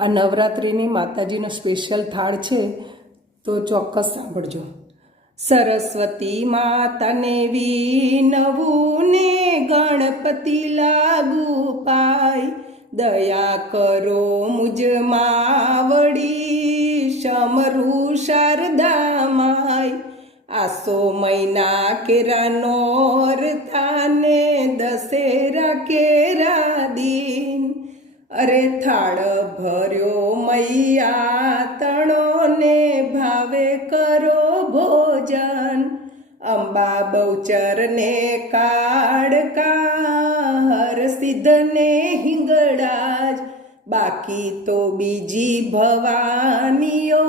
આ નવરાત્રિની માતાજીનો સ્પેશિયલ થાળ છે, તો ચોક્કસ સાંભળજો. સરસ્વતી માતાને વિનવું ને ગણપતિ લાગુ પાય. દયા કરો મુજ માવડી, શમરુ શારદા માય. આસો મહિના કેરા નોર થાને દશેરા કેરા અરે થાળ ભર્યો મૈયા તણોને ભાવે કરો ભોજન. અંબા બહુચરને કાળકા હર સિદ્ધને હિંગળાજ. બાકી તો બીજી ભવાનીઓ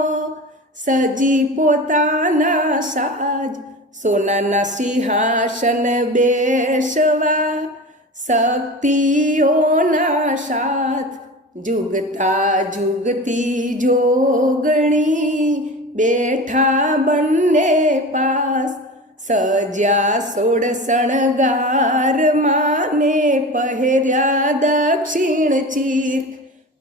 સજી પોતાના સાજ. સોનાના સિંહાસન બેસવા શક્તિઓના સાથ જુગતા જુગતી જોગણી બેઠા બંને પાસ સજ્યા સોળ શણગાર માને પહેર્યા દક્ષિણ ચીર.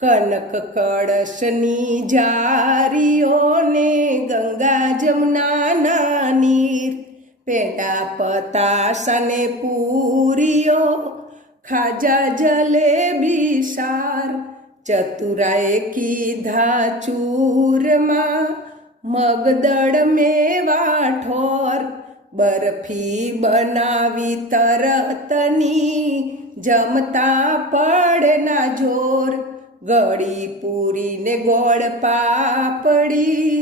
કનક કળશની જારીઓને ગંગા જમુનાના પેટા પતાસને પૂરીઓ, ખાજા જલેબી, સાર ચતુરાએ કીધા ચૂરમાં મગદળ, મેવા, ઠોર, બરફી બનાવી તરતની જમતા પડના જોર, ગળી પૂરીને ગોળ પાપડી,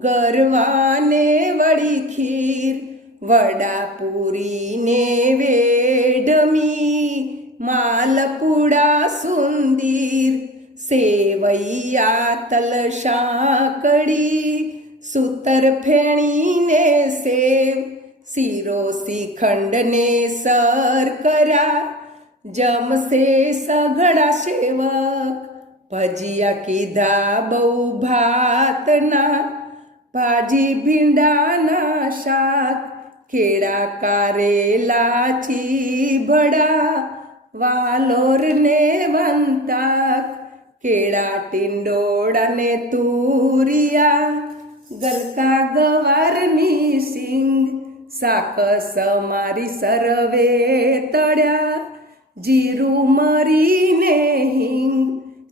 ગરવાને વળી ખીર વડા પૂરીને વેઢમી માલપુડા સુંદીર સેવૈયા તલ સાંકડી સૂતર ફેણીને સેવ શીરો શ્રીખંડને સરકરા જમશે સઘળા સેવક ભજીયા કીધા બહુ ભાતના ભાજી ભીંડાના શાક કેળા કારેલા ચીભડા વાલોર ને વંતાક કેળા ટિંડોળા ને તુરિયા ગલકા ગવારની સિંગ, શાક સમારી સરવે તળ્યા, જીરું મરીને હિંગ,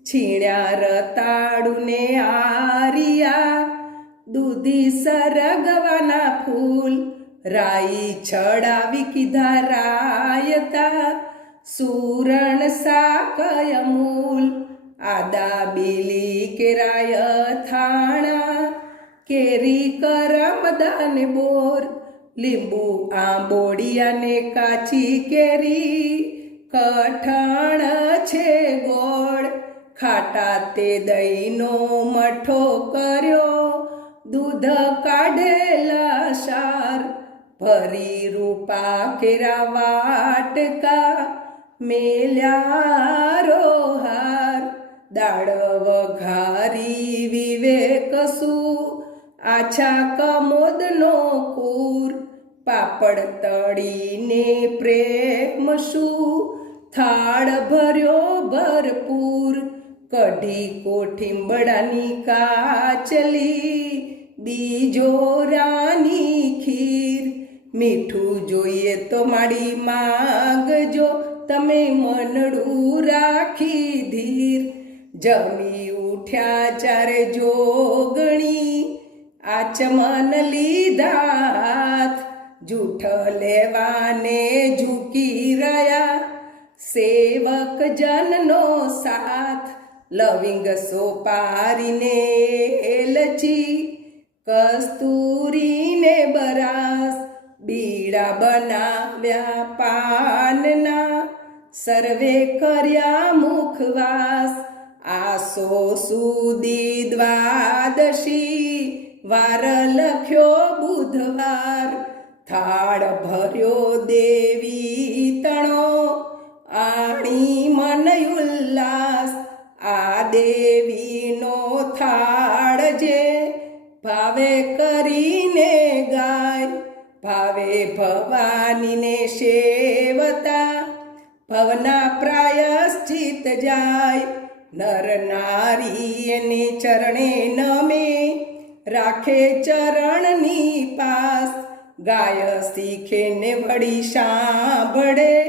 છીણ્યા રતાળુને આરિયા, દૂધી સરગવાના ફૂલ રાઈ છડાવી કીધા રાયતા સુરણ સાકય મૂલ, આદા બેલી કેરાય થાણા, કેરી કરમદાન બોર, લીંબુ આંબોડિયાને કાચી કેરી, કઠણ છે ગોળ, ખાટા તે દહીંનો મઠો કર્યો, દૂધ કાઢેલા સાર ભરી રૂપા કેરા વાટકા મેલ્યારો હાર દાળ વઘારી વિવેક શું આછા કમોદનો કૂર પાપડ તળીને પ્રેમ શું થાળ ભર્યો ભરપૂર કઢી કોઠીંબડાની કાચલી બીજો રાની ખીર મીઠું જોઈએ તો માડી માગજો તમે મનડું રાખી ધીર. જમી ઉઠ્યા ચારે જોગણી, આચમન લીધા જૂઠ લેવાને ઝૂકી રહ્યા સેવક જનનો સાથ. લવિંગ સોપારીને એલચી, કસ્તુરીને બરાસ બીડા બનાવ્યા પાનના. સર્વે કર્યા મુખવાસ. આસો સુધી દ્વાદશી વાર લખ્યો બુધવાર. થાળ ભર્યો દેવી તણો. ભાવે ભવાનીને સેવતા ભવના પ્રાયશ્ચિત જાય. નર નારી ચરણે નમે, રાખે ચરણની પાસ. ગાય શીખે ને વળી સાંભળે,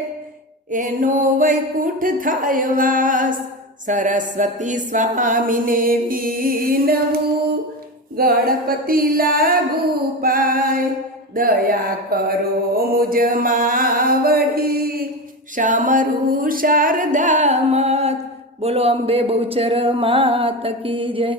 એનો વૈકુંઠ થાય વાસ. સરસ્વતી સ્વામીને વિનવું, ગણપતિ લાગુ પાય. દયા કરો મુજ માવડી. શામરું શારદા માત. બોલો અંબે બહુચર માત કી જય.